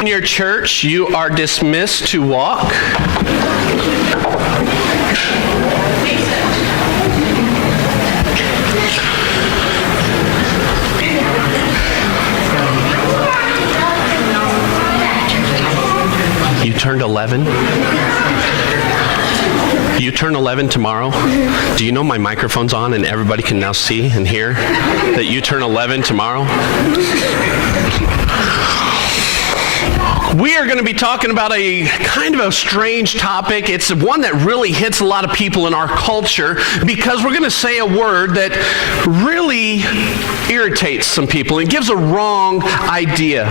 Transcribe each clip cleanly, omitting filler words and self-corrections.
In your church, you are dismissed to walk. You turned 11? You turn 11 tomorrow. Do you know my microphone's on and everybody can now see and hear that you turn 11 tomorrow? We are going to be talking about a kind of a strange topic. It's one that really hits a lot of people in our culture because we're going to say a word that really irritates some people and gives a wrong idea.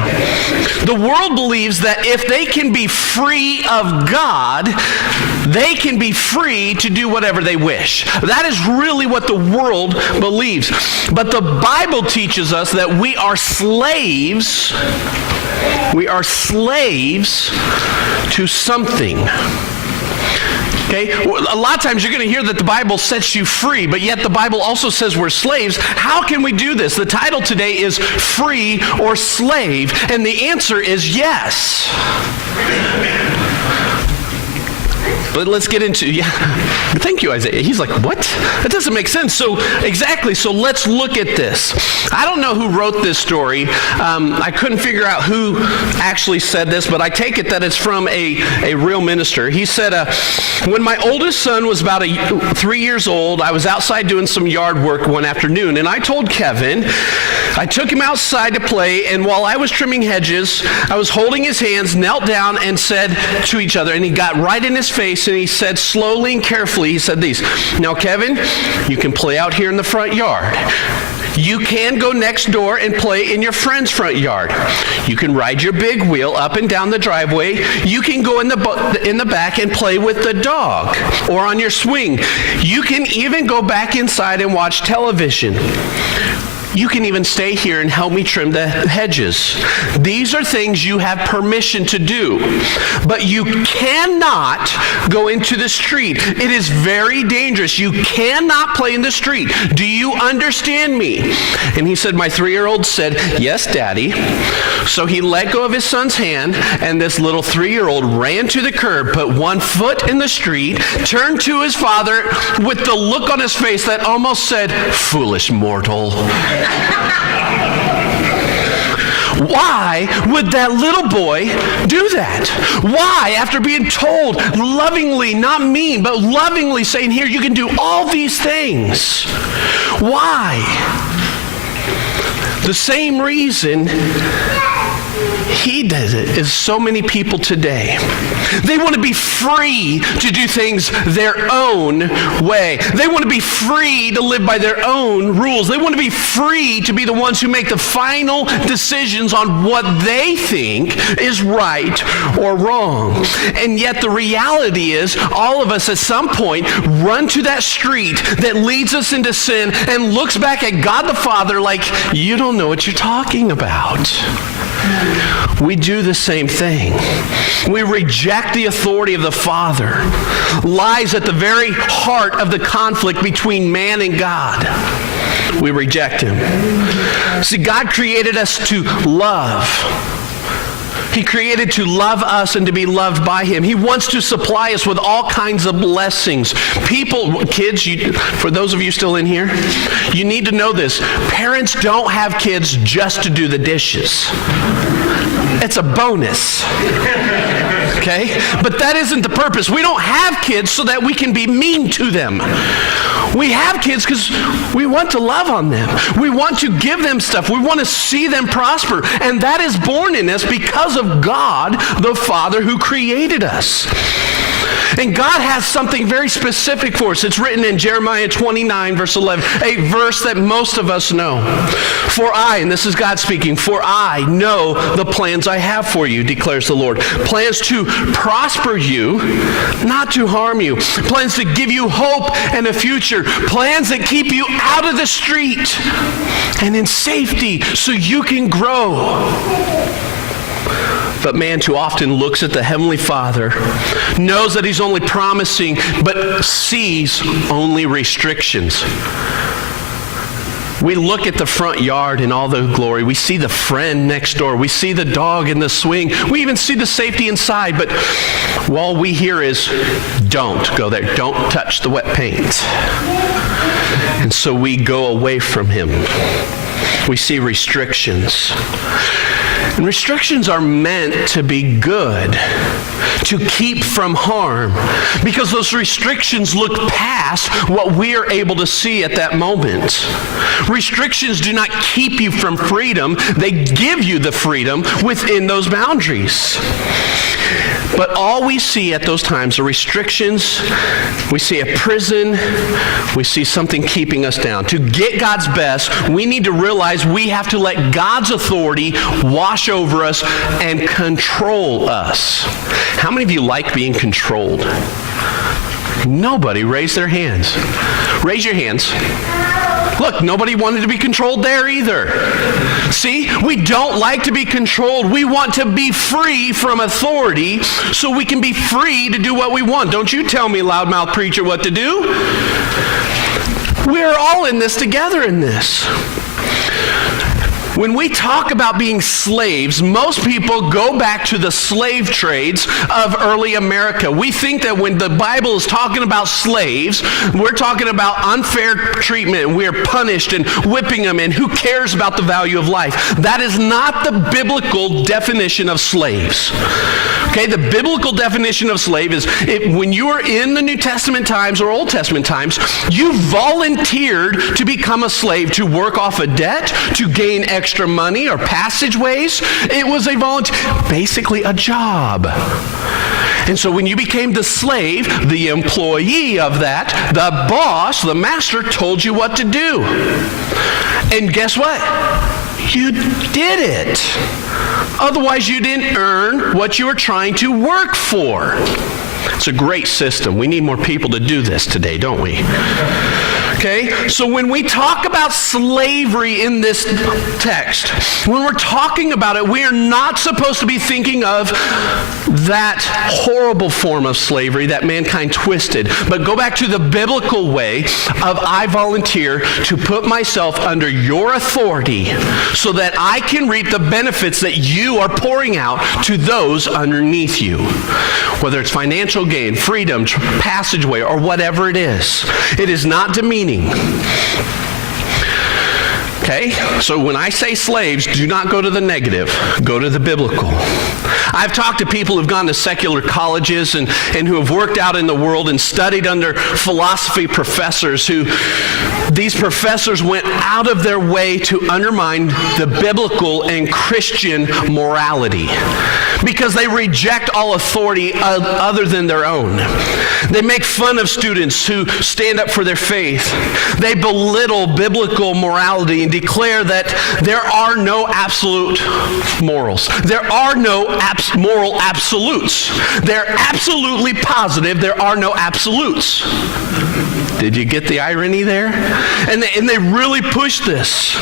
The world believes that if they can be free of God, they can be free to do whatever they wish. That is really what the world believes. But the Bible teaches us that we are slaves. We are slaves to something. Okay? A lot of times you're going to hear that the Bible sets you free, but yet the Bible also says we're slaves. How can we do this? The title today is Free or Slave, and the answer is yes. But let's get into, thank you, Isaiah. He's like, what? That doesn't make sense. So let's look at this. I don't know who wrote this story. I couldn't figure out who actually said this, but I take it that it's from a real minister. He said, when my oldest son was about 3 years old, I was outside doing some yard work one afternoon, and I told Kevin, I took him outside to play, and while I was trimming hedges, I was holding his hands, knelt down, and said to each other, and he got right in his face, and he said slowly and carefully, he said these, now Kevin, you can play out here in the front yard. You can go next door and play in your friend's front yard. You can ride your big wheel up and down the driveway. You can go in the back and play with the dog or on your swing. You can even go back inside and watch television. You can even stay here and help me trim the hedges. These are things you have permission to do. But you cannot go into the street. It is very dangerous. You cannot play in the street. Do you understand me? And he said, my 3-year-old said, yes, Daddy. So he let go of his son's hand, and this little 3-year-old ran to the curb, put one foot in the street, turned to his father with the look on his face that almost said, foolish mortal. Why would that little boy do that? Why, after being told lovingly, not mean, but lovingly saying, here, you can do all these things? Why? The same reason he does it is so many people today. They want to be free to do things their own way. They want to be free to live by their own rules. They want to be free to be the ones who make the final decisions on what they think is right or wrong. And yet the reality is all of us at some point run to that street that leads us into sin and looks back at God the Father like, you don't know what you're talking about. We do the same thing. We reject the authority of the Father. Lies at the very heart of the conflict between man and God. We reject him. See, God created us to love. He created to love us and to be loved by him. He wants to supply us with all kinds of blessings. People, kids, for those of you still in here, you need to know this. Parents don't have kids just to do the dishes. It's a bonus. Okay? But that isn't the purpose. We don't have kids so that we can be mean to them. We have kids because we want to love on them. We want to give them stuff. We want to see them prosper. And that is born in us because of God, the Father who created us. And God has something very specific for us. It's written in Jeremiah 29, verse 11, a verse that most of us know. For I, and this is God speaking, for I know the plans I have for you, declares the Lord. Plans to prosper you, not to harm you. Plans to give you hope and a future. Plans that keep you out of the street and in safety so you can grow. But man too often looks at the Heavenly Father, knows that he's only promising, but sees only restrictions. We look at the front yard in all the glory. We see the friend next door. We see the dog in the swing. We even see the safety inside. But all we hear is, don't go there. Don't touch the wet paint. And so we go away from him. We see restrictions. And restrictions are meant to be good, to keep from harm, because those restrictions look past what we are able to see at that moment. Restrictions do not keep you from freedom. They give you the freedom within those boundaries. But all we see at those times are restrictions. We see a prison. We see something keeping us down. To get God's best, we need to realize we have to let God's authority wash over us and control us. How many of you like being controlled? Nobody raised their hands. Raise your hands. Look, nobody wanted to be controlled there either. See, we don't like to be controlled. We want to be free from authority so we can be free to do what we want. Don't you tell me, loudmouth preacher, what to do. We're all in this together in this. When we talk about being slaves, most people go back to the slave trades of early America. We think that when the Bible is talking about slaves, we're talking about unfair treatment, and we're punished and whipping them, and who cares about the value of life? That is not the biblical definition of slaves. Okay, the biblical definition of slave is when you are in the New Testament times or Old Testament times, you volunteered to become a slave, to work off a debt, to gain extra money or passageways. It was a basically a job. And so when you became the slave, the employee of that, the boss, the master told you what to do. And guess what? You did it. Otherwise, you didn't earn what you were trying to work for. It's a great system. We need more people to do this today, don't we? Okay, so when we talk about slavery in this text, when we're talking about it, we are not supposed to be thinking of that horrible form of slavery that mankind twisted, but go back to the biblical way of I volunteer to put myself under your authority so that I can reap the benefits that you are pouring out to those underneath you. Whether it's financial gain, freedom, passageway, or whatever it is not demeaning. Okay, so when I say slaves, do not go to the negative, go to the biblical. I've talked to people who've gone to secular colleges and who have worked out in the world and studied under philosophy professors these professors went out of their way to undermine the biblical and Christian morality because they reject all authority other than their own. They make fun of students who stand up for their faith. They belittle biblical morality and declare that there are no absolute morals. There are no moral absolutes. They're absolutely positive there are no absolutes. Did you get the irony there? And they really push this.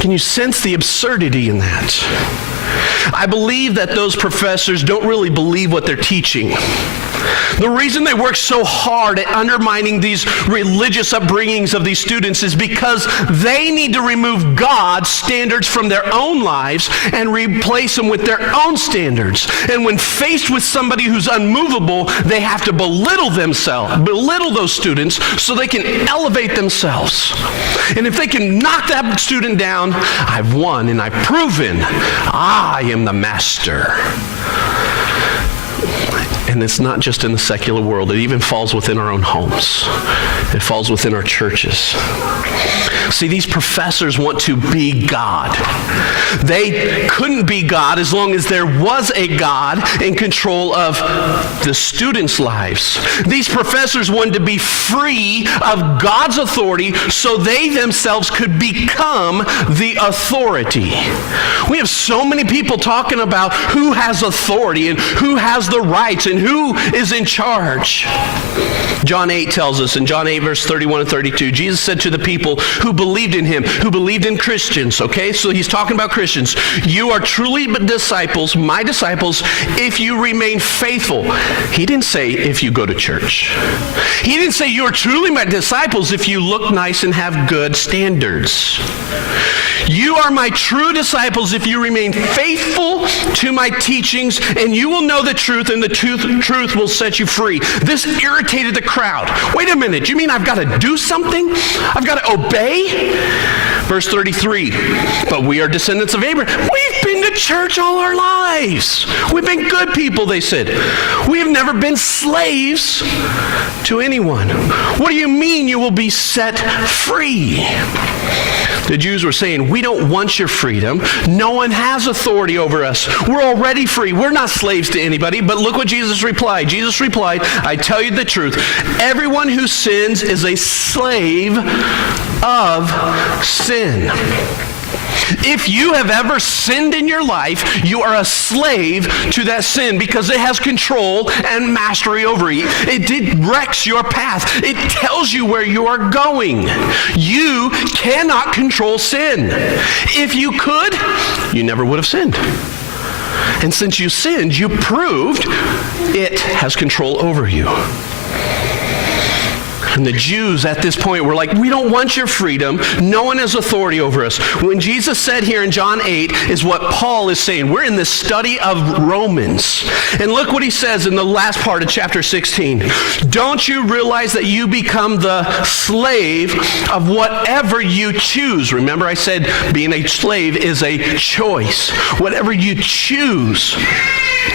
Can you sense the absurdity in that? I believe that those professors don't really believe what they're teaching. The reason they work so hard at undermining these religious upbringings of these students is because they need to remove God's standards from their own lives and replace them with their own standards. And when faced with somebody who's unmovable, they have to belittle those students so they can elevate themselves. And if they can knock that student down, I've won and I've proven I am the master. And it's not just in the secular world. It even falls within our own homes. It falls within our churches. See, these professors want to be God. They couldn't be God as long as there was a God in control of the students' lives. These professors wanted to be free of God's authority so they themselves could become the authority. We have so many people talking about who has authority and who has the rights and who is in charge. John 8 tells us, in John 8 verse 31 and 32, Jesus said to the people who believed in him, who believed in Christians, okay? So he's talking about Christians. You are truly disciples, my disciples, if you remain faithful. He didn't say if you go to church. He didn't say you are truly my disciples if you look nice and have good standards. You are my true disciples if you remain faithful to my teachings, and you will know the truth, and the truth will set you free. This irritated the crowd. Wait a minute, you mean I've got to do something? I've got to obey? Verse 33, but we are descendants of Abraham. We've been to church all our lives. We've been good people, they said. We have never been slaves to anyone. What do you mean you will be set free? The Jews were saying, we don't want your freedom. No one has authority over us. We're already free. We're not slaves to anybody. But look what Jesus replied. Jesus replied, I tell you the truth. Everyone who sins is a slave of sin. If you have ever sinned in your life, you are a slave to that sin because it has control and mastery over you. It directs your path. It tells you where you are going. You cannot control sin. If you could, you never would have sinned. And since you sinned, you proved it has control over you. And the Jews at this point were like, we don't want your freedom. No one has authority over us. When Jesus said here in John 8 is what Paul is saying. We're in this study of Romans. And look what he says in the last part of chapter 16. Don't you realize that you become the slave of whatever you choose? Remember I said being a slave is a choice. Whatever you choose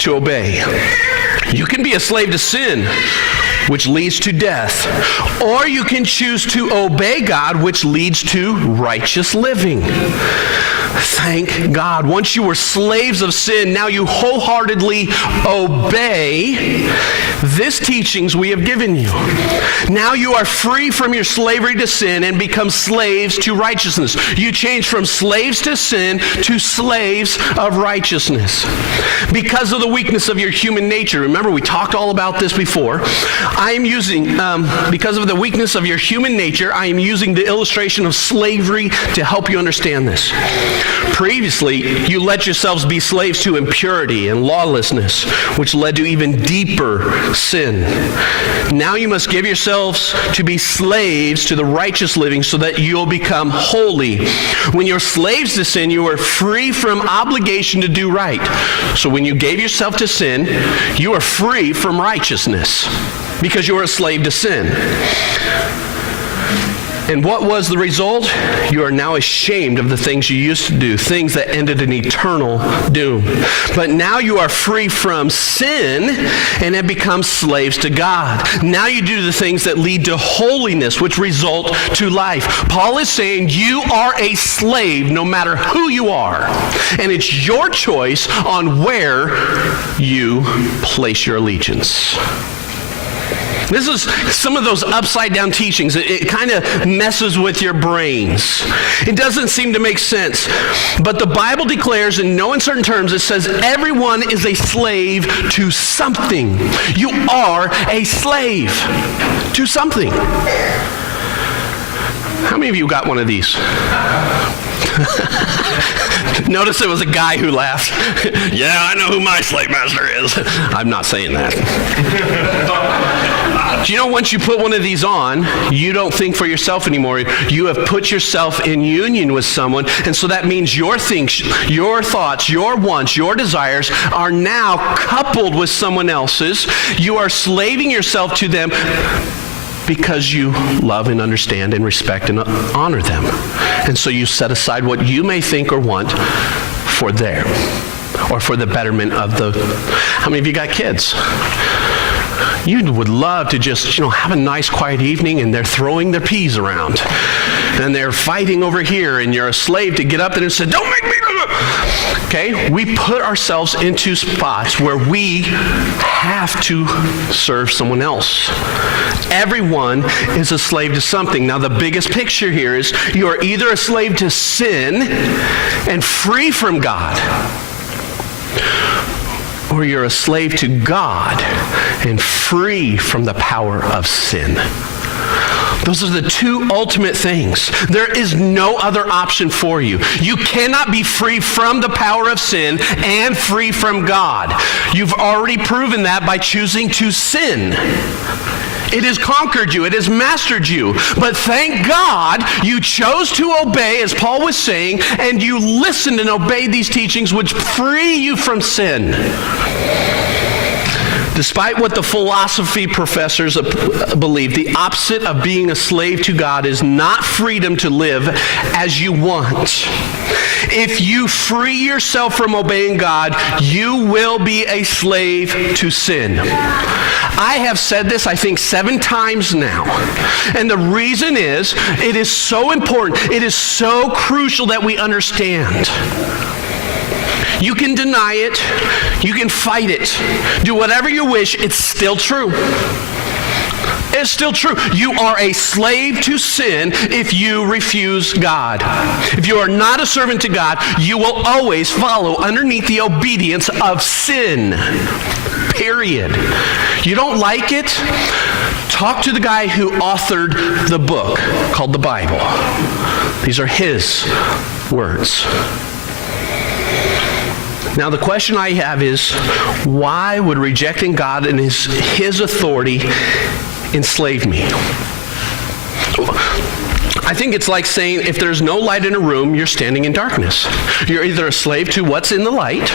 to obey. You can be a slave to sin, which leads to death. Or you can choose to obey God, which leads to righteous living. Thank God. Once you were slaves of sin, now you wholeheartedly obey this teachings we have given you. Now you are free from your slavery to sin and become slaves to righteousness. You change from slaves to sin to slaves of righteousness. Because of the weakness of your human nature, remember we talked all about this before, I am using, because of the weakness of your human nature, I am using the illustration of slavery to help you understand this. Previously, you let yourselves be slaves to impurity and lawlessness, which led to even deeper sin. Now you must give yourselves to be slaves to the righteous living so that you'll become holy. When you're slaves to sin, you are free from obligation to do right. So when you gave yourself to sin, you are free from righteousness because you are a slave to sin. And what was the result? You are now ashamed of the things you used to do, things that ended in eternal doom. But now you are free from sin and have become slaves to God. Now you do the things that lead to holiness, which result to life. Paul is saying you are a slave no matter who you are. And it's your choice on where you place your allegiance. This is some of those upside down teachings. It kind of messes with your brains. It doesn't seem to make sense. But the Bible declares in no uncertain terms, it says everyone is a slave to something. You are a slave to something. How many of you got one of these? Notice it was a guy who laughed. Yeah, I know who my slave master is. I'm not saying that. Do you know once you put one of these on, you don't think for yourself anymore. You have put yourself in union with someone, and so that means your things, your thoughts, your wants, your desires are now coupled with someone else's. You are slaving yourself to them because you love and understand and respect and honor them. And so you set aside what you may think or want for them or for the betterment of the... How many of you got kids? You would love to just, have a nice quiet evening and they're throwing their peas around. And they're fighting over here and you're a slave to get up there and say, don't make me... Okay? We put ourselves into spots where we have to serve someone else. Everyone is a slave to something. Now the biggest picture here is you are either a slave to sin and free from God, or you're a slave to God and free from the power of sin. Those are the two ultimate things. There is no other option for you. You cannot be free from the power of sin and free from God. You've already proven that by choosing to sin. It has conquered you. It has mastered you. But thank God you chose to obey, as Paul was saying, and you listened and obeyed these teachings which free you from sin. Despite what the philosophy professors believe, the opposite of being a slave to God is not freedom to live as you want. If you free yourself from obeying God, you will be a slave to sin. I have said this, I think, 7 times now. And the reason is, it is so important, it is so crucial that we understand. You can deny it, you can fight it, do whatever you wish, it's still true. It's still true. You are a slave to sin if you refuse God. If you are not a servant to God, you will always follow underneath the obedience of sin. Period. You don't like it? Talk to the guy who authored the book called the Bible. These are his words. Now, the question I have is, why would rejecting God and his authority enslave me? I think it's like saying if there's no light in a room, you're standing in darkness. You're either a slave to what's in the light,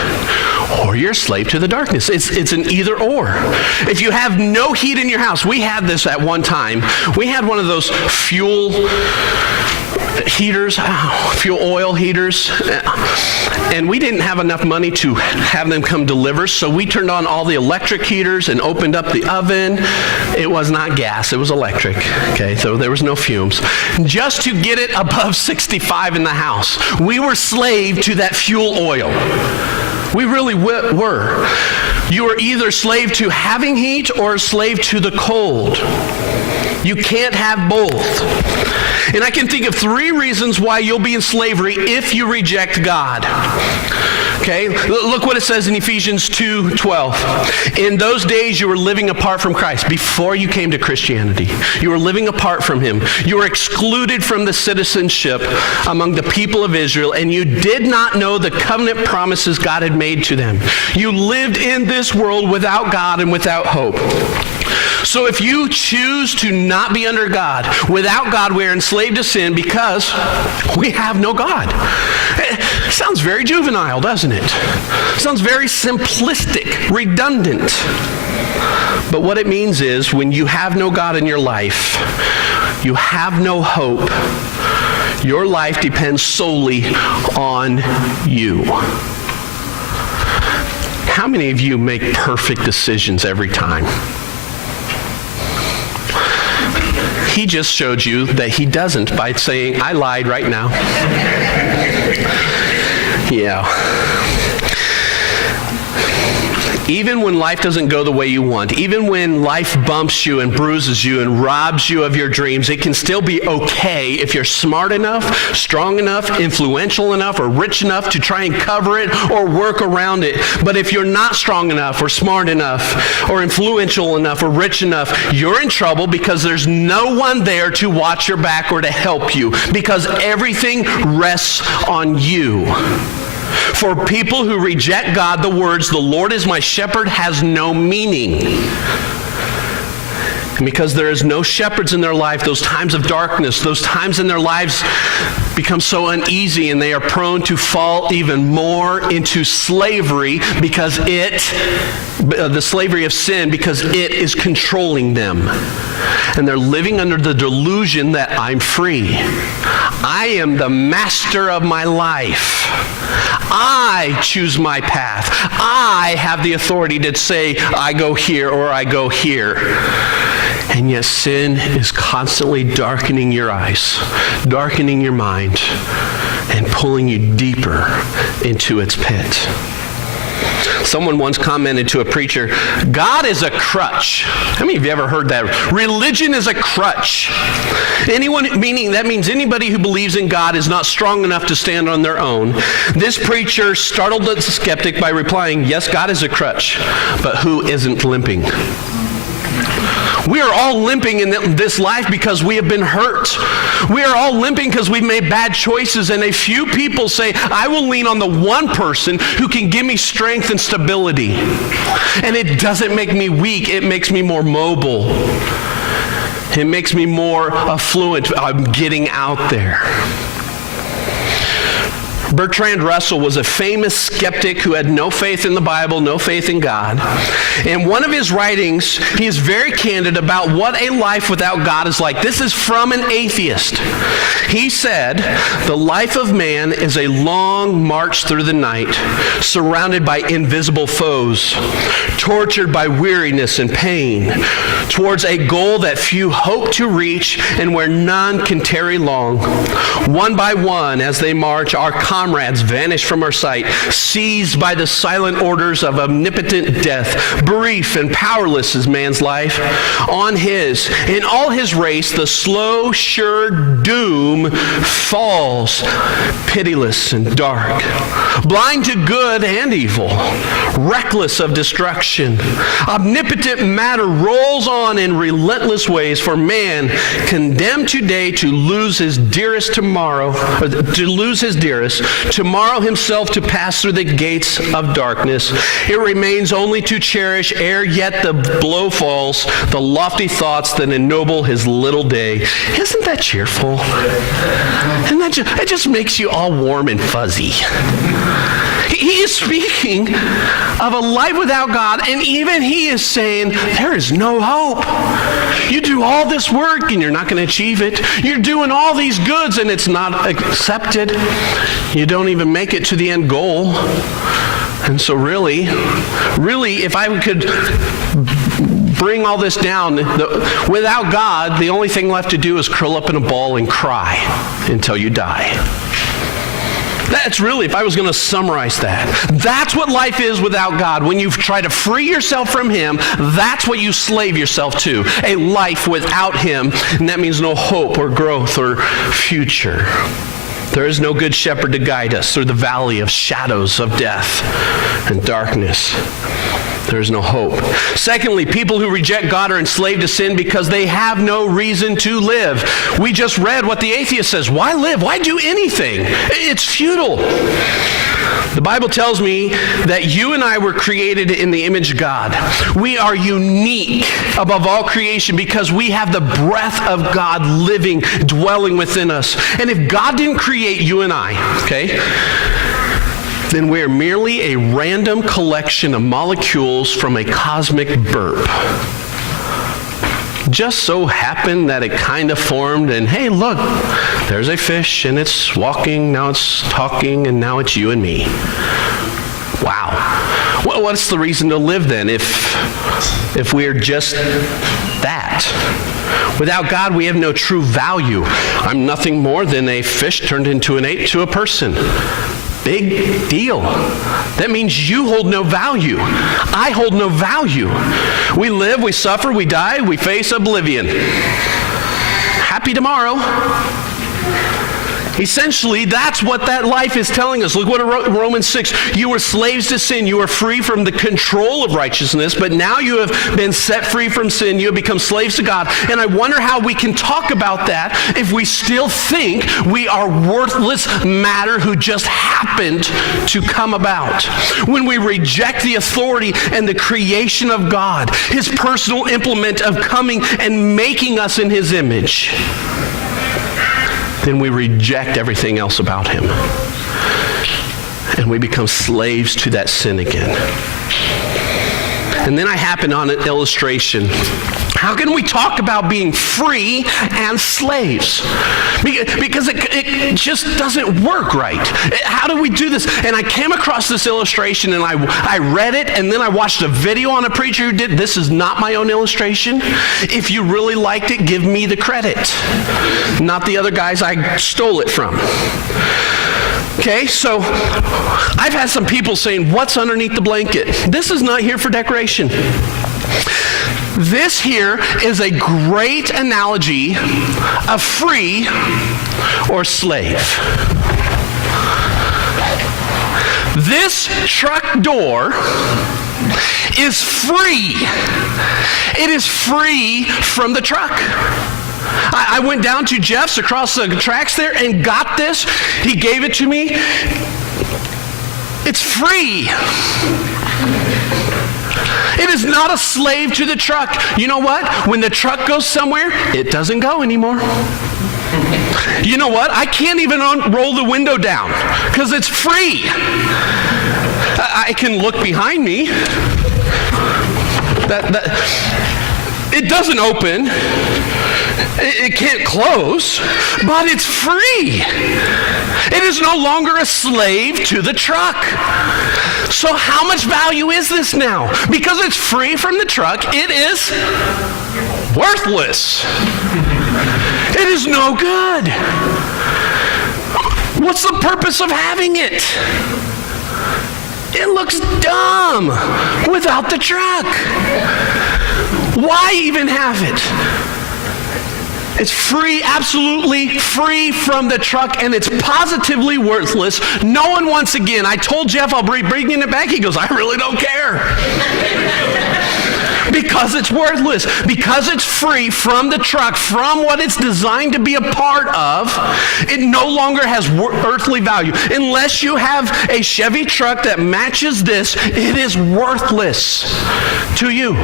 or you're a slave to the darkness. It's an either or. If you have no heat in your house, we had this at one time. We had one of those fuel heaters, fuel oil heaters, and we didn't have enough money to have them come deliver, so we turned on all the electric heaters and opened up the oven. It was not gas, it was electric, okay, so there was no fumes. Just to get it above 65 in the house. We were slave to that fuel oil. We really were. You are either slave to having heat or a slave to the cold. You can't have both. And I can think of 3 reasons why you'll be in slavery if you reject God. Okay, look what it says in Ephesians 2:12. In those days you were living apart from Christ. Before you came to Christianity, you were living apart from him. You were excluded from the citizenship among the people of Israel, and you did not know the covenant promises God had made to them. You lived in this world without God and without hope. So if you choose to not be under God, without God, we are enslaved to sin because we have no God. It sounds very juvenile, doesn't it? Sounds very simplistic, redundant. But what it means is when you have no God in your life, you have no hope. Your life depends solely on you. How many of you make perfect decisions every time? He just showed you that he doesn't by saying, I lied right now. Yeah. Even when life doesn't go the way you want, even when life bumps you and bruises you and robs you of your dreams, it can still be okay if you're smart enough, strong enough, influential enough, or rich enough to try and cover it or work around it. But if you're not strong enough or smart enough or influential enough or rich enough, you're in trouble because there's no one there to watch your back or to help you, because everything rests on you. For people who reject God, the words, the Lord is my shepherd, has no meaning. And because there is no shepherds in their life, those times of darkness, those times in their lives become so uneasy, and they are prone to fall even more into slavery because the slavery of sin, because it is controlling them. And they're living under the delusion that I'm free. I am the master of my life. I choose my path. I have the authority to say, I go here or I go here. And yet sin is constantly darkening your eyes, darkening your mind, and pulling you deeper into its pit. Someone once commented to a preacher, God is a crutch. How many of you ever heard that? Religion is a crutch. Meaning that means anybody who believes in God is not strong enough to stand on their own. This preacher startled the skeptic by replying, yes, God is a crutch, but who isn't limping? We are all limping in this life because we have been hurt. We are all limping because we've made bad choices, and a few people say, I will lean on the one person who can give me strength and stability. And it doesn't make me weak, it makes me more mobile. It makes me more affluent. I'm getting out there. Bertrand Russell was a famous skeptic who had no faith in the Bible, no faith in God. In one of his writings, he is very candid about what a life without God is like. This is from an atheist. He said, the life of man is a long march through the night, surrounded by invisible foes, tortured by weariness and pain, towards a goal that few hope to reach and where none can tarry long. One by one, as they march, our comrades vanish from our sight, seized by the silent orders of omnipotent death. Brief and powerless is man's life. In all his race, the slow, sure doom falls, pitiless and dark, blind to good and evil, reckless of destruction. Omnipotent matter rolls on in relentless ways, for man, condemned today to lose his dearest tomorrow, tomorrow himself to pass through the gates of darkness. It remains only to cherish, ere yet the blow falls, the lofty thoughts that ennoble his little day. Isn't that cheerful? And it just makes you all warm and fuzzy. He is speaking of a life without God, and even he is saying, there is no hope. You do all this work and you're not going to achieve it. You're doing all these goods and it's not accepted. You don't even make it to the end goal. And so really, if I could bring all this down, without God, the only thing left to do is curl up in a ball and cry until you die. That's really, if I was going to summarize that, that's what life is without God. When you try to free yourself from Him, that's what you slave yourself to, a life without Him. And that means no hope or growth or future. There is no good shepherd to guide us through the valley of shadows of death and darkness. There is no hope. Secondly, people who reject God are enslaved to sin because they have no reason to live. We just read what the atheist says. Why live? Why do anything? It's futile. The Bible tells me that you and I were created in the image of God. We are unique above all creation because we have the breath of God living, dwelling within us. And if God didn't create you and I, okay, then we're merely a random collection of molecules from a cosmic burp. Just so happened that it kind of formed, and hey, look, there's a fish, and it's walking, now it's talking, and now it's you and me. Wow. Well, what's the reason to live then if we're just that? Without God, we have no true value. I'm nothing more than a fish turned into a person. Big deal. That means you hold no value. I hold no value. We live, we suffer, we die, we face oblivion. Happy tomorrow. Essentially, that's what that life is telling us. Look what Romans 6, you were slaves to sin. You were free from the control of righteousness, but now you have been set free from sin. You have become slaves to God. And I wonder how we can talk about that if we still think we are worthless matter who just happened to come about. When we reject the authority and the creation of God, His personal implement of coming and making us in His image, then we reject everything else about Him. And we become slaves to that sin again. And then I happen on an illustration. How can we talk about being free and slaves? Because it just doesn't work right. How do we do this? And I came across this illustration and I read it, and then I watched a video on a preacher who did. This is not my own illustration. If you really liked it, give me the credit, not the other guys I stole it from. Okay, so I've had some people saying, what's underneath the blanket? This is not here for decoration. This here is a great analogy of free or slave. This truck door is free. It is free from the truck. I went down to Jeff's across the tracks there and got this. He gave it to me. It's free. It is not a slave to the truck. You know what? When the truck goes somewhere, it doesn't go anymore. You know what? I can't even roll the window down because it's free. I can look behind me. It doesn't open. It can't close, but it's free. It is no longer a slave to the truck. So how much value is this now? Because it's free from the truck, it is worthless. It is no good. What's the purpose of having it? It looks dumb without the truck. Why even have it? It's free, absolutely free from the truck, and it's positively worthless. No one, once again, I told Jeff I'll be bringing it back. He goes, I really don't care. Because it's worthless. Because it's free from the truck, from what it's designed to be a part of, it no longer has earthly value. Unless you have a Chevy truck that matches this, it is worthless to you.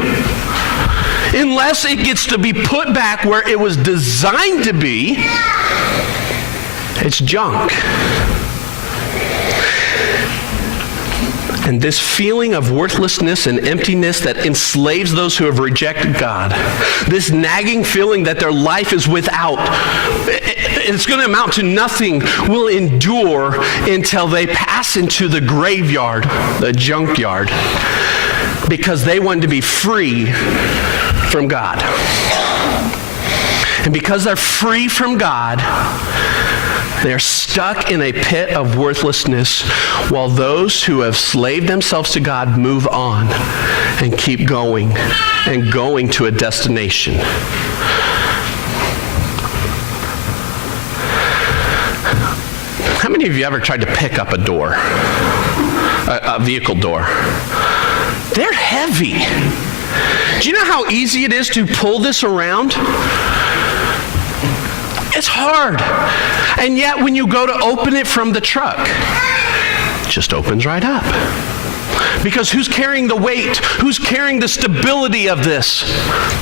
Unless it gets to be put back where it was designed to be, it's junk. And this feeling of worthlessness and emptiness that enslaves those who have rejected God, this nagging feeling that their life is without, it's going to amount to nothing, will endure until they pass into the graveyard, the junkyard, because they want to be free from God. And because they're free from God, they're stuck in a pit of worthlessness, while those who have slaved themselves to God move on and keep going and going to a destination. How many of you ever tried to pick up a door, a vehicle door? They're heavy. Do you know how easy it is to pull this around? It's hard. And yet when you go to open it from the truck, it just opens right up. Because who's carrying the weight? Who's carrying the stability of this?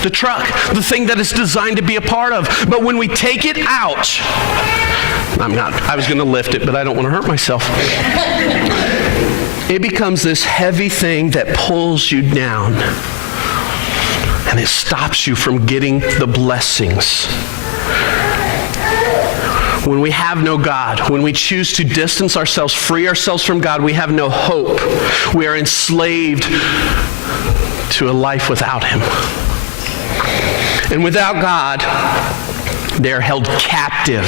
The truck, the thing that it's designed to be a part of. But when we take it out, I was going to lift it, but I don't want to hurt myself. It becomes this heavy thing that pulls you down. And it stops you from getting the blessings. When we have no God, when we choose to distance ourselves, free ourselves from God, we have no hope. We are enslaved to a life without Him. And without God, they're held captive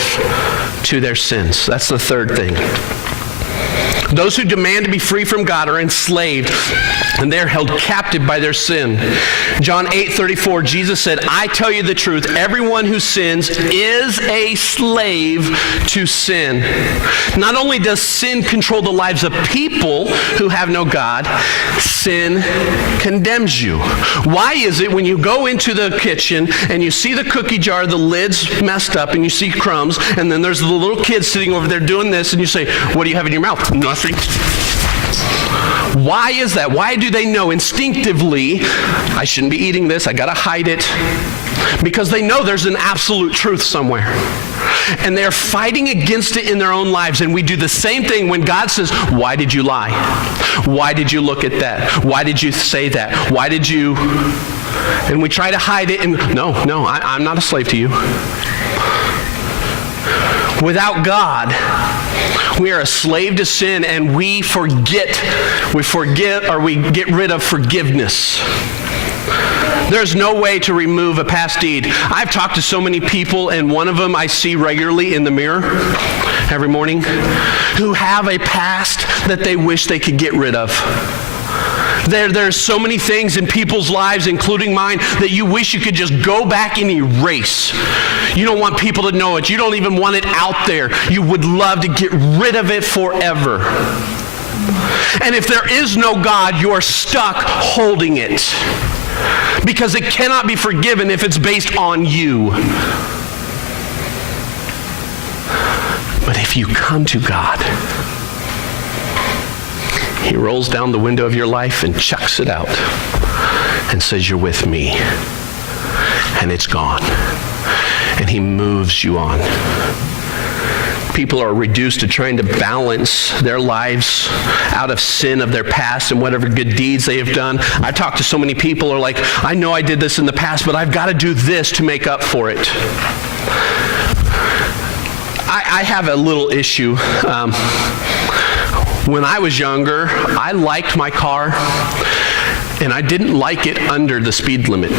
to their sins. That's the third thing. Those who demand to be free from God are enslaved, and they're held captive by their sin. John 8:34, Jesus said, I tell you the truth, everyone who sins is a slave to sin. Not only does sin control the lives of people who have no God, sin condemns you. Why is it when you go into the kitchen and you see the cookie jar, the lid's messed up, and you see crumbs, and then there's the little kid sitting over there doing this, and you say, what do you have in your mouth? Nothing. Why is that? Why do they know instinctively, I shouldn't be eating this, I gotta hide it? Because they know there's an absolute truth somewhere. And they're fighting against it in their own lives. And we do the same thing when God says, why did you lie? Why did you look at that? Why did you say that? Why did you? And we try to hide it, and no, I'm not a slave to you. Without God, we are a slave to sin, and we forget or we get rid of forgiveness. There's no way to remove a past deed. I've talked to so many people, and one of them I see regularly in the mirror every morning, who have a past that they wish they could get rid of. There's so many things in people's lives, including mine, that you wish you could just go back and erase. You don't want people to know it. You don't even want it out there. You would love to get rid of it forever. And if there is no God, you are stuck holding it. Because it cannot be forgiven if it's based on you. But if you come to God, He rolls down the window of your life and chucks it out and says, you're with me. And it's gone. And He moves you on. People are reduced to trying to balance their lives out of sin of their past and whatever good deeds they have done. I talk to so many people who are like, I know I did this in the past, but I've got to do this to make up for it. I have a little issue. When I was younger, I liked my car, and I didn't like it under the speed limit.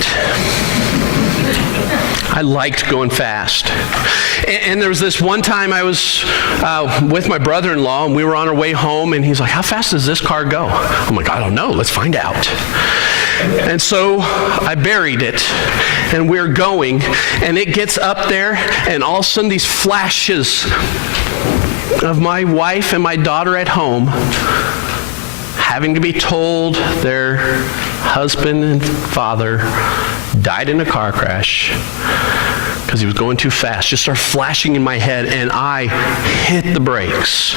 I liked going fast. And there was this one time I was with my brother-in-law, and we were on our way home, and he's like, how fast does this car go? I'm like, I don't know, let's find out. And so I buried it, and we're going, and it gets up there, and all of a sudden these flashes of my wife and my daughter at home having to be told their husband and father died in a car crash because he was going too fast, just started flashing in my head, and I hit the brakes.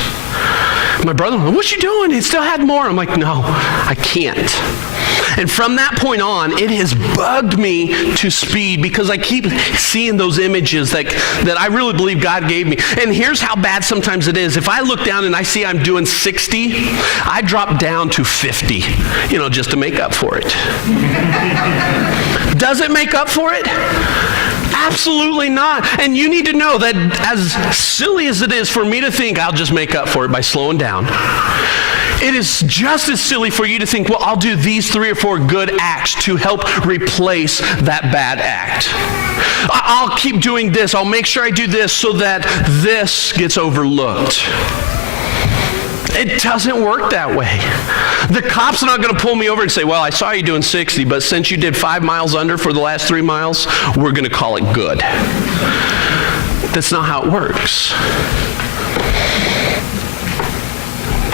My brother, what you doing? He still had more. I'm like, no, I can't. And from that point on, it has bugged me to speed because I keep seeing those images that I really believe God gave me. And here's how bad sometimes it is. If I look down and I see I'm doing 60, I drop down to 50, just to make up for it. Does it make up for it? Absolutely not. And you need to know that as silly as it is for me to think I'll just make up for it by slowing down, it is just as silly for you to think, well, I'll do these 3 or 4 good acts to help replace that bad act. I'll keep doing this. I'll make sure I do this so that this gets overlooked. It doesn't work that way. The cop's not going to pull me over and say, well, I saw you doing 60, but since you did 5 miles under for the last 3 miles, we're going to call it good. That's not how it works.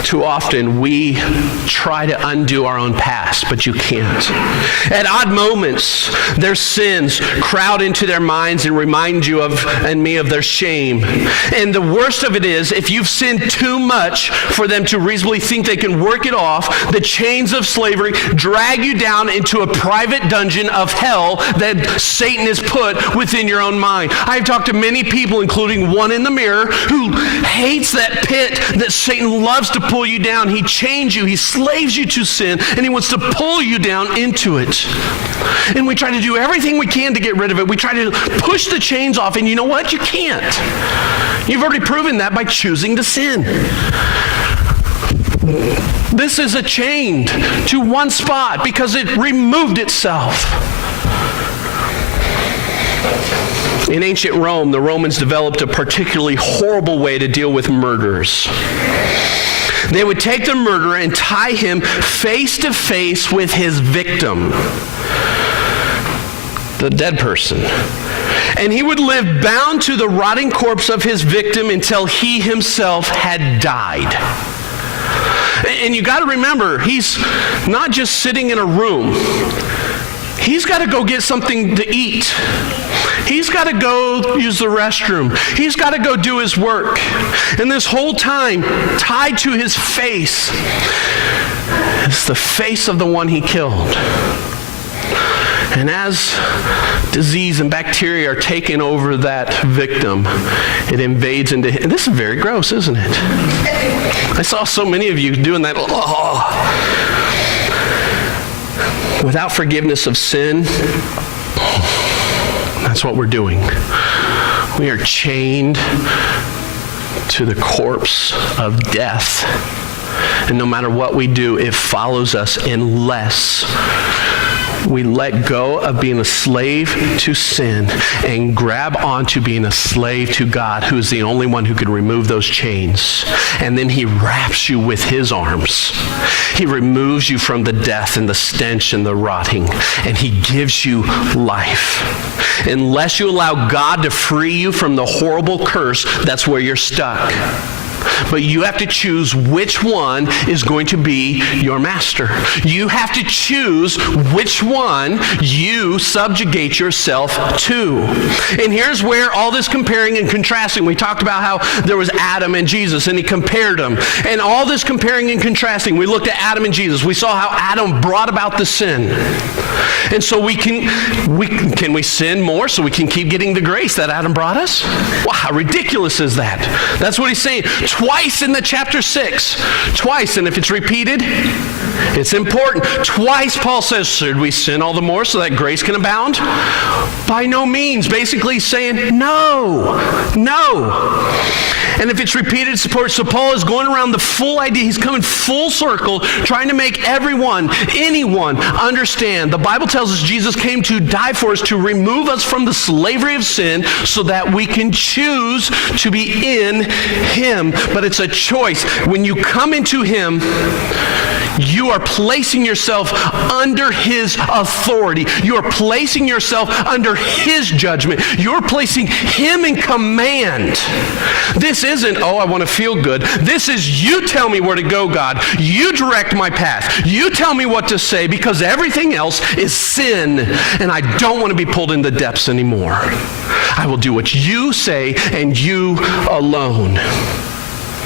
Too often we try to undo our own past, but you can't. At odd moments, their sins crowd into their minds and remind you and me of their shame. And the worst of it is, if you've sinned too much for them to reasonably think they can work it off, the chains of slavery drag you down into a private dungeon of hell that Satan has put within your own mind. I've talked to many people, including one in the mirror, who hates that pit that Satan loves to pull you down. He chains you, he slaves you to sin, and he wants to pull you down into it. And we try to do everything we can to get rid of it. We try to push the chains off, and you know what? You can't. You've already proven that by choosing to sin. This is chained to one spot because it removed itself. In ancient Rome, the Romans developed a particularly horrible way to deal with murderers. They would take the murderer and tie him face to face with his victim, the dead person. And he would live bound to the rotting corpse of his victim until he himself had died. And you got to remember, he's not just sitting in a room. He's got to go get something to eat. He's got to go use the restroom. He's got to go do his work. And this whole time, tied to his face, is the face of the one he killed. And as disease and bacteria are taking over that victim, it invades into him. And this is very gross, isn't it? I saw so many of you doing that. Without forgiveness of sin, that's what we're doing. We are chained to the corpse of death. And no matter what we do, it follows us unless we let go of being a slave to sin and grab onto being a slave to God, who is the only one who can remove those chains. And then he wraps you with his arms. He removes you from the death and the stench and the rotting, and he gives you life. Unless you allow God to free you from the horrible curse, that's where you're stuck. But you have to choose which one is going to be your master. You have to choose which one you subjugate yourself to. And here's where all this comparing and contrasting, we talked about how there was Adam and Jesus, and he compared them. And all this comparing and contrasting, we looked at Adam and Jesus. We saw how Adam brought about the sin. And so can we sin more so we can keep getting the grace that Adam brought us? Well, how ridiculous is that? That's what he's saying. Twice in the chapter 6. Twice. And if it's repeated, it's important. Twice Paul says, should we sin all the more so that grace can abound? By no means. Basically saying, no. And if it's repeated, so Paul is going around the full idea. He's coming full circle, trying to make anyone, understand. The Bible tells us Jesus came to die for us, to remove us from the slavery of sin so that we can choose to be in him. But it's a choice. When you come into him, you are placing yourself under his authority. You are placing yourself under his judgment. You're placing him in command. This isn't, I want to feel good. This is, you tell me where to go, God. You direct my path. You tell me what to say, because everything else is sin, and I don't want to be pulled in the depths anymore. I will do what you say and you alone.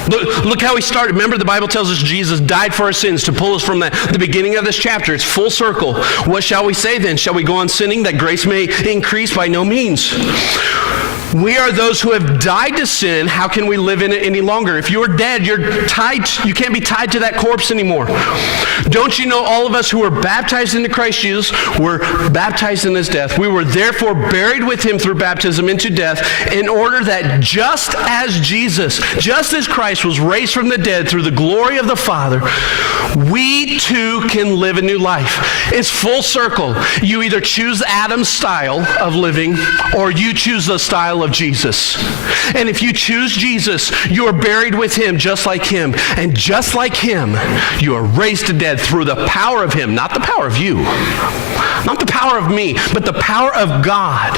Look how he started. Remember, the Bible tells us Jesus died for our sins to pull us from the beginning of this chapter. It's full circle. What shall we say then? Shall we go on sinning that grace may increase? By no means. We are those who have died to sin. How can we live in it any longer? If you're dead, you're tied. You can't be tied to that corpse anymore. Don't you know all of us who were baptized into Christ Jesus were baptized in his death? We were therefore buried with him through baptism into death, in order that just as Christ was raised from the dead through the glory of the Father, we too can live a new life. It's full circle. You either choose Adam's style of living, or you choose the style of Jesus. And if you choose Jesus, you are buried with him just like him. And just like him, you are raised to death through the power of him, not the power of you, not the power of me, but the power of God.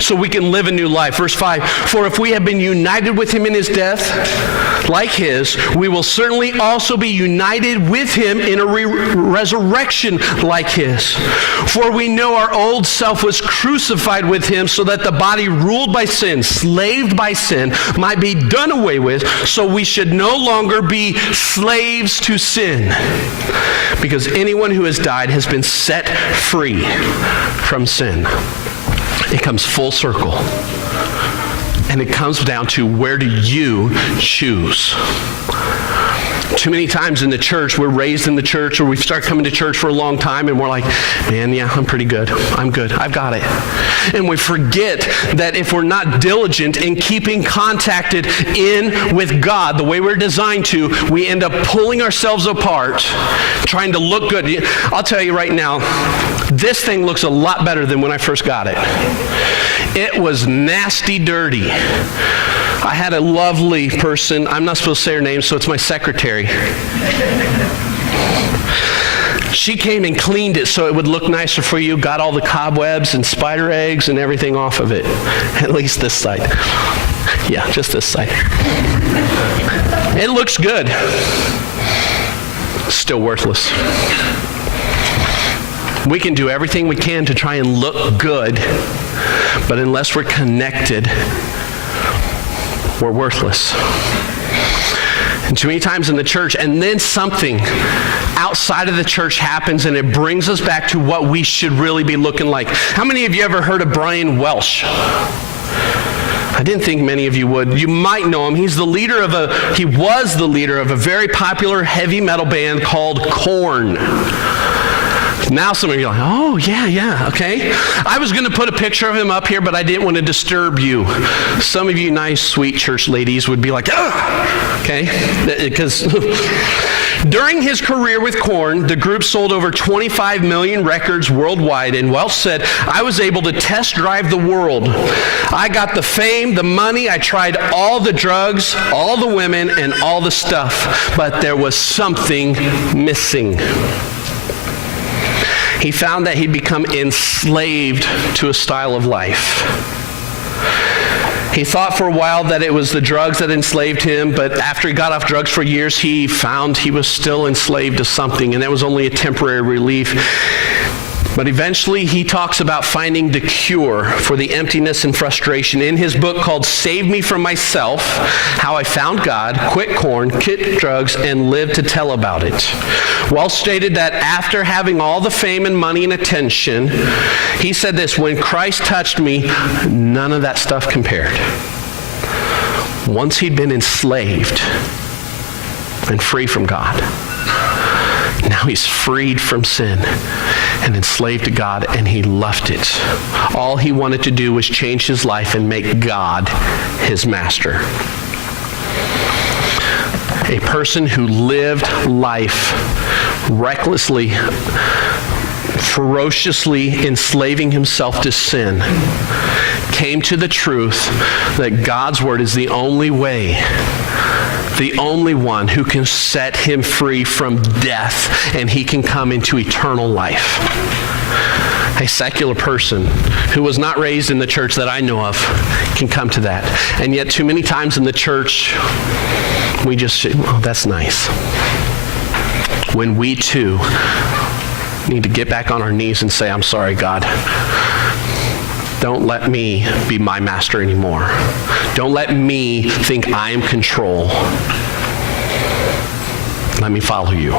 So we can live a new life. Verse 5, for if we have been united with him in his death, like his, we will certainly also be united with him in a resurrection like his. For we know our old self was crucified with him, so that the body ruled by sin, slaved by sin, might be done away with, so we should no longer be slaves to sin. Because anyone who has died has been set free from sin. It comes full circle. And it comes down to, where do you choose? Too many times in the church, we're raised in the church, or we start coming to church for a long time, and we're like, man, yeah, I'm pretty good. I'm good. I've got it. And we forget that if we're not diligent in keeping contacted in with God the way we're designed to, we end up pulling ourselves apart, trying to look good. I'll tell you right now, this thing looks a lot better than when I first got it. It was nasty dirty. I had a lovely person. I'm not supposed to say her name, so it's my secretary. She came and cleaned it so it would look nicer for you, got all the cobwebs and spider eggs and everything off of it. At least this side. Yeah, just this side. It looks good. Still worthless. We can do everything we can to try and look good, but unless we're connected, we're worthless. And too many times in the church, and then something outside of the church happens, and it brings us back to what we should really be looking like. How many of you ever heard of Brian Welsh? I didn't think many of you would. You might know him. He was the leader of a very popular heavy metal band called Korn. Now some of you are like, oh, yeah, okay. I was going to put a picture of him up here, but I didn't want to disturb you. Some of you nice, sweet church ladies would be like, ugh, okay? Because during his career with Korn, the group sold over 25 million records worldwide, and Welsh said, I was able to test drive the world. I got the fame, the money, I tried all the drugs, all the women, and all the stuff, but there was something missing. He found that he'd become enslaved to a style of life. He thought for a while that it was the drugs that enslaved him, but after he got off drugs for years, he found he was still enslaved to something, and that was only a temporary relief. But eventually, he talks about finding the cure for the emptiness and frustration in his book called Save Me From Myself, How I Found God, Quit Corn, Quit Drugs, and Lived to Tell About It. Wells stated that after having all the fame and money and attention, he said this, when Christ touched me, none of that stuff compared. Once he'd been enslaved and free from God, now he's freed from sin and enslaved to God, and he loved it. All he wanted to do was change his life and make God his master. A person who lived life recklessly, ferociously enslaving himself to sin, came to the truth that God's word is the only way, the only one who can set him free from death, and he can come into eternal life. A secular person who was not raised in the church that I know of can come to that. And yet too many times in the church, we just say, well, that's nice. When we too need to get back on our knees and say, I'm sorry, God. Don't let me be my master anymore. Don't let me think I am control. Let me follow you.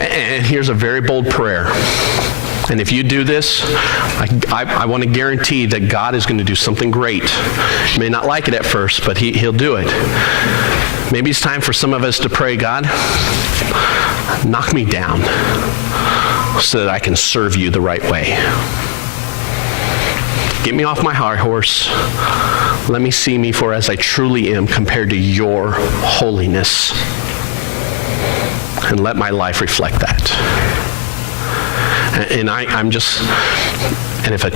And here's a very bold prayer. And if you do this, I want to guarantee that God is going to do something great. You may not like it at first, but he'll do it. Maybe it's time for some of us to pray, God, knock me down so that I can serve you the right way. Get me off my high horse. Let me see me for as I truly am compared to your holiness. And let my life reflect that. And and if a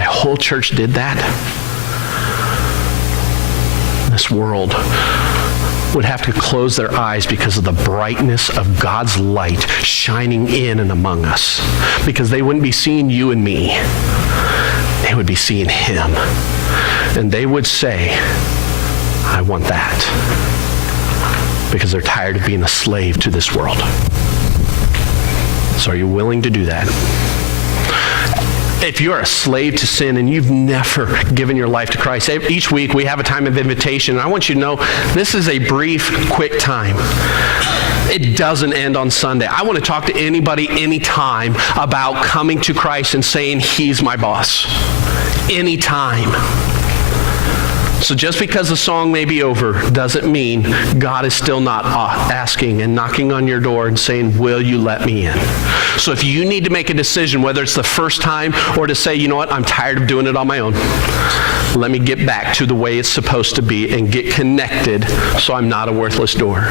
whole church did that, this world would have to close their eyes because of the brightness of God's light shining in and among us. Because they wouldn't be seeing you and me. They would be seeing him. And they would say, I want that. Because they're tired of being a slave to this world. So are you willing to do that? If you're a slave to sin and you've never given your life to Christ, each week we have a time of invitation. And I want you to know this is a brief, quick time. It doesn't end on Sunday. I want to talk to anybody, anytime, about coming to Christ and saying, he's my boss. Anytime. So just because the song may be over doesn't mean God is still not asking and knocking on your door and saying, will you let me in? So if you need to make a decision, whether it's the first time or to say, you know what, I'm tired of doing it on my own. Let me get back to the way it's supposed to be and get connected so I'm not a worthless door.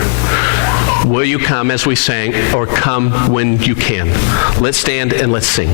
Will you come as we sang, or come when you can? Let's stand and let's sing.